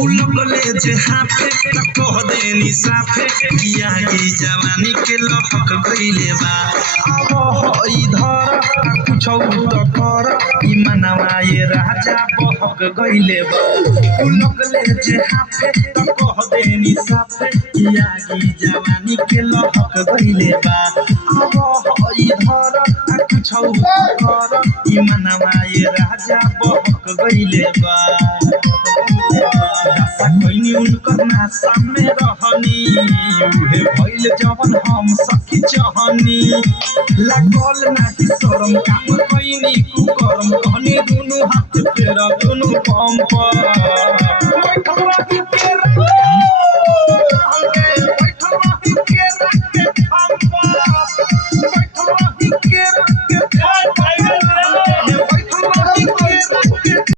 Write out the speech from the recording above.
उलगले जे हाथे कह देनी साथे किया की जवानी के लहक गइले बा अब इधर कुछ तो कर ई मनवा ये राजा बहक गइले बा उलगले जे हाथे कह देनी साथे किया की जवानी के लहक गइले बा अब इधर कुछ तो कर ई मनवा ये राजा बहक गइले बा कोइनी उनकर नासा में रहनी उहे भइल जवन हम सखी चाहनी लागल नाही शरम काम कोइनी कुकरम कहने दुनु हाथ फेर दुनु पंप बैठवा की